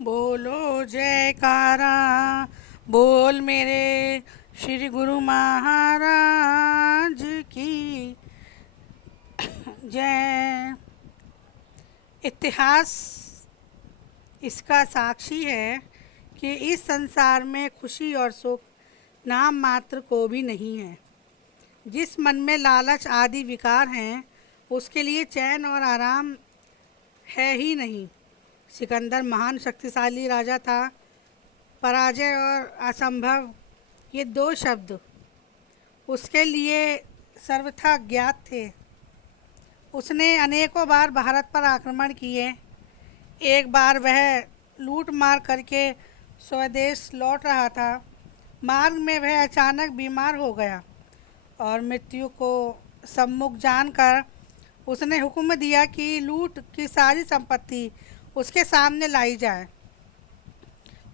बोलो जयकारा, बोल मेरे श्री गुरु महाराज की जय। इतिहास इसका साक्षी है कि इस संसार में खुशी और सुख नाम मात्र को भी नहीं है। जिस मन में लालच आदि विकार हैं, उसके लिए चैन और आराम है ही नहीं। सिकंदर महान शक्तिशाली राजा था। पराजय और असंभव, ये दो शब्द उसके लिए सर्वथा ज्ञात थे। उसने अनेकों बार भारत पर आक्रमण किए। एक बार वह लूट मार करके स्वदेश लौट रहा था। मार्ग में वह अचानक बीमार हो गया और मृत्यु को सम्मुख जानकर उसने हुक्म दिया कि लूट की सारी संपत्ति उसके सामने लाई जाए।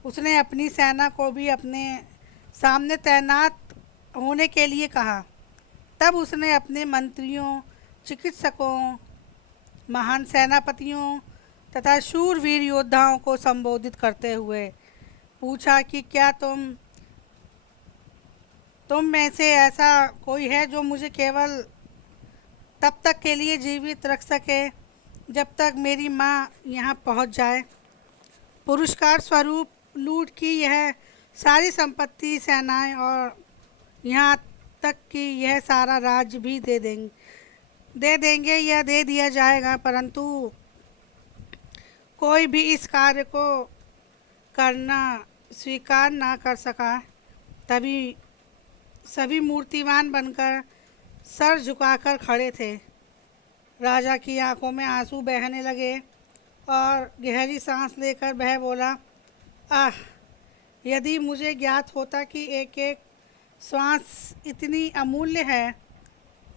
उसने अपनी सेना को भी अपने सामने तैनात होने के लिए कहा। तब उसने अपने मंत्रियों, चिकित्सकों, महान सेनापतियों तथा शूरवीर योद्धाओं को संबोधित करते हुए पूछा कि क्या तुम में से ऐसा कोई है जो मुझे केवल तब तक के लिए जीवित रख सके जब तक मेरी माँ यहाँ पहुँच जाए। पुरस्कार स्वरूप लूट की यह सारी संपत्ति, सेनाएं और यहाँ तक कि यह सारा राज्य भी दे देंगे या दे दिया जाएगा, परंतु कोई भी इस कार्य को करना स्वीकार ना कर सका। तभी सभी मूर्तिमान बनकर सर झुकाकर खड़े थे। राजा की आंखों में आंसू बहने लगे और गहरी सांस लेकर वह बोला, आह, यदि मुझे ज्ञात होता कि एक एक श्वास इतनी अमूल्य है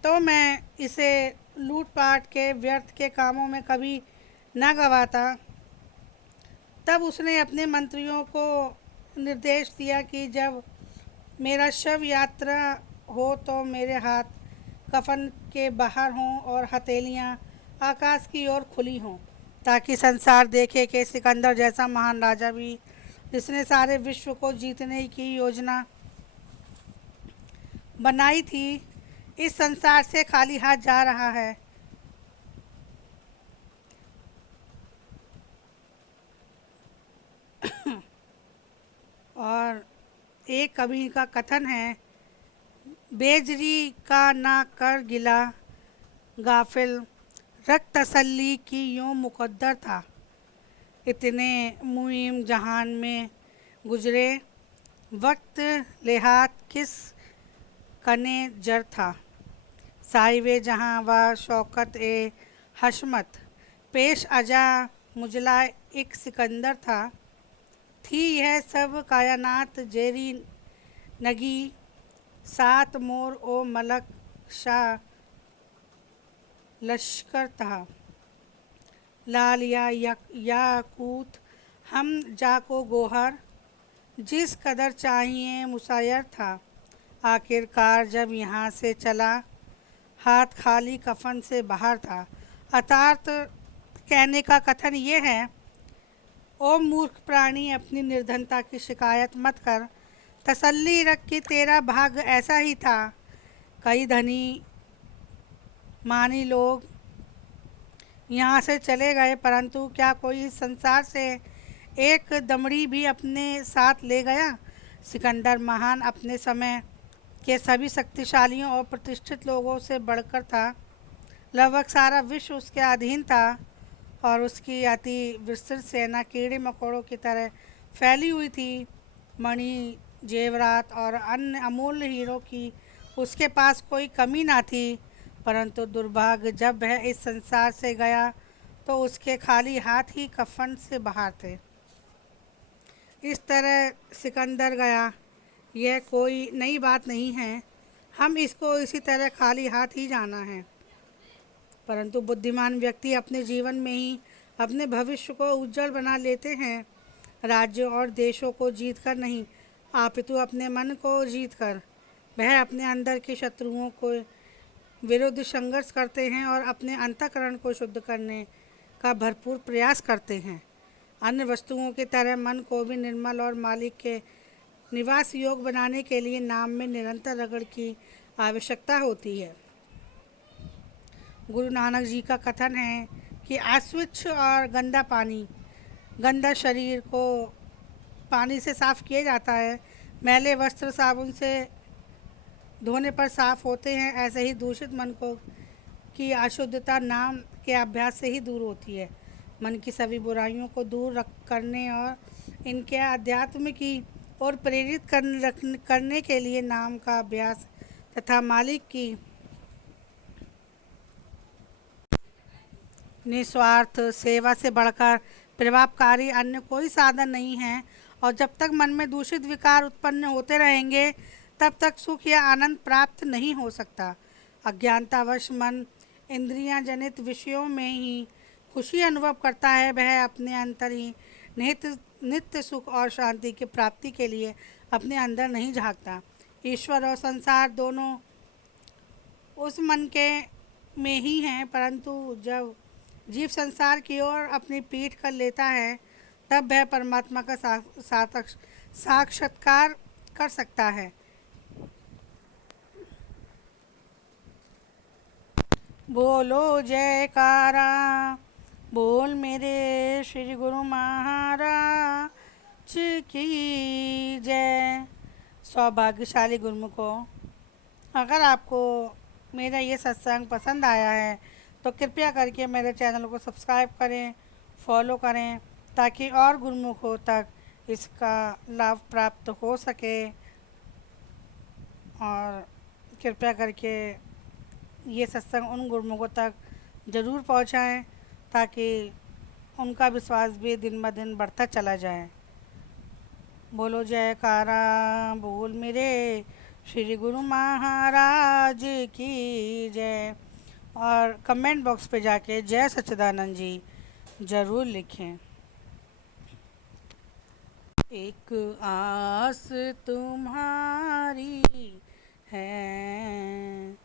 तो मैं इसे लूटपाट के व्यर्थ के कामों में कभी न गवाता। तब उसने अपने मंत्रियों को निर्देश दिया कि जब मेरा शव यात्रा हो तो मेरे हाथ कफन के बाहर हों और हथेलियाँ आकाश की ओर खुली हों, ताकि संसार देखे कि सिकंदर जैसा महान राजा भी, जिसने सारे विश्व को जीतने की योजना बनाई थी, इस संसार से खाली हाथ जा रहा है। और एक कवि का कथन है, बेजरी का ना कर गिला गाफिल, रख तसल्ली की यूँ मुकद्दर था। इतने मुहिम जहान में गुजरे, वक्त लिहात किस कने जर था। साहिबे जहाँ व शौकत ए हशमत, पेश अजा मुजला एक सिकंदर था। थी यह सब कायनात जेरी नगी, सात मोर ओ मलक शाह लश्कर था। लाल याकूत हम जाको गोहर, जिस कदर चाहिए मुसैयर था। आखिरकार जब यहाँ से चला, हाथ खाली कफन से बाहर था। अर्थात कहने का कथन ये है, ओ मूर्ख प्राणी, अपनी निर्धनता की शिकायत मत कर। तसल्ली रख कि तेरा भाग्य ऐसा ही था। कई धनी मानी लोग यहाँ से चले गए, परंतु क्या कोई इस संसार से एक दमड़ी भी अपने साथ ले गया? सिकंदर महान अपने समय के सभी शक्तिशालियों और प्रतिष्ठित लोगों से बढ़कर था। लगभग सारा विश्व उसके अधीन था और उसकी अति विस्तृत सेना कीड़े मकोड़ों की तरह फैली हुई थी। मणि, जेवरात और अन्य अमूल्य हीरों की उसके पास कोई कमी ना थी, परंतु दुर्भाग्य, जब वह इस संसार से गया तो उसके खाली हाथ ही कफन से बाहर थे। इस तरह सिकंदर गया, यह कोई नई बात नहीं है। हम इसको इसी तरह खाली हाथ ही जाना है। परंतु बुद्धिमान व्यक्ति अपने जीवन में ही अपने भविष्य को उज्जवल बना लेते हैं। राज्यों और देशों को जीत कर नहीं, अपितु अपने मन को जीत कर वह अपने अंदर के शत्रुओं को विरुद्ध संघर्ष करते हैं और अपने अंतःकरण को शुद्ध करने का भरपूर प्रयास करते हैं। अन्य वस्तुओं की तरह मन को भी निर्मल और मालिक के निवास योग बनाने के लिए नाम में निरंतर रगड़ की आवश्यकता होती है। गुरु नानक जी का कथन है कि अस्वच्छ और गंदा पानी, गंदा शरीर को पानी से साफ किया जाता है, मैले वस्त्र साबुन से धोने पर साफ होते हैं, ऐसे ही दूषित मन को की अशुद्धता नाम के अभ्यास से ही दूर होती है। मन की सभी बुराइयों को दूर करने और इनके अध्यात्म की ओर प्रेरित करने के लिए नाम का अभ्यास तथा मालिक की निस्वार्थ सेवा से बढ़कर प्रभावकारी अन्य कोई साधन नहीं है। और जब तक मन में दूषित विकार उत्पन्न होते रहेंगे तब तक सुख या आनंद प्राप्त नहीं हो सकता। अज्ञानतावश मन इंद्रियां जनित विषयों में ही खुशी अनुभव करता है, वह अपने अंतर ही नित्य सुख और शांति की प्राप्ति के लिए अपने अंदर नहीं झांकता। ईश्वर और संसार दोनों उस मन के में ही हैं, परंतु जब जीव संसार की ओर अपनी पीठ कर लेता है तब वह परमात्मा का साक्षात्कार कर सकता है। बोलो जयकारा, बोल मेरे श्री गुरु महाराज की जय। सौभाग्यशाली गुरुमुखों, अगर आपको मेरा ये सत्संग पसंद आया है तो कृपया करके मेरे चैनल को सब्सक्राइब करें, फॉलो करें, ताकि और गुरुमुखों तक इसका लाभ प्राप्त हो सके। और कृपया करके ये सत्संग उन गुरुमुखों तक ज़रूर पहुंचाएं ताकि उनका विश्वास भी दिन ब दिन बढ़ता चला जाए। बोलो जयकारा, बोल मेरे श्री गुरु महाराज की जय। और कमेंट बॉक्स पे जाके जय सच्चिदानंद जी ज़रूर लिखें। एक आस तुम्हारी है,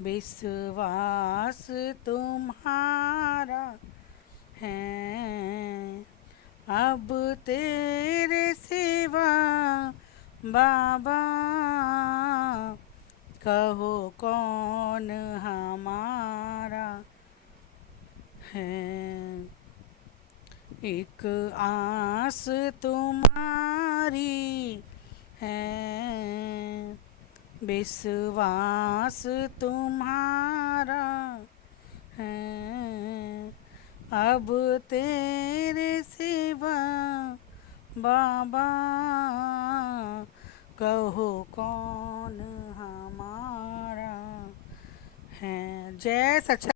विश्वास तुम्हारा है, अब तेरे सिवा बाबा कहो कौन हमारा है। एक आस तुम्हारी है, विश्वास तुम्हारा है, अब तेरे सिवा बाबा कहो कौन हमारा है। जय सच्चा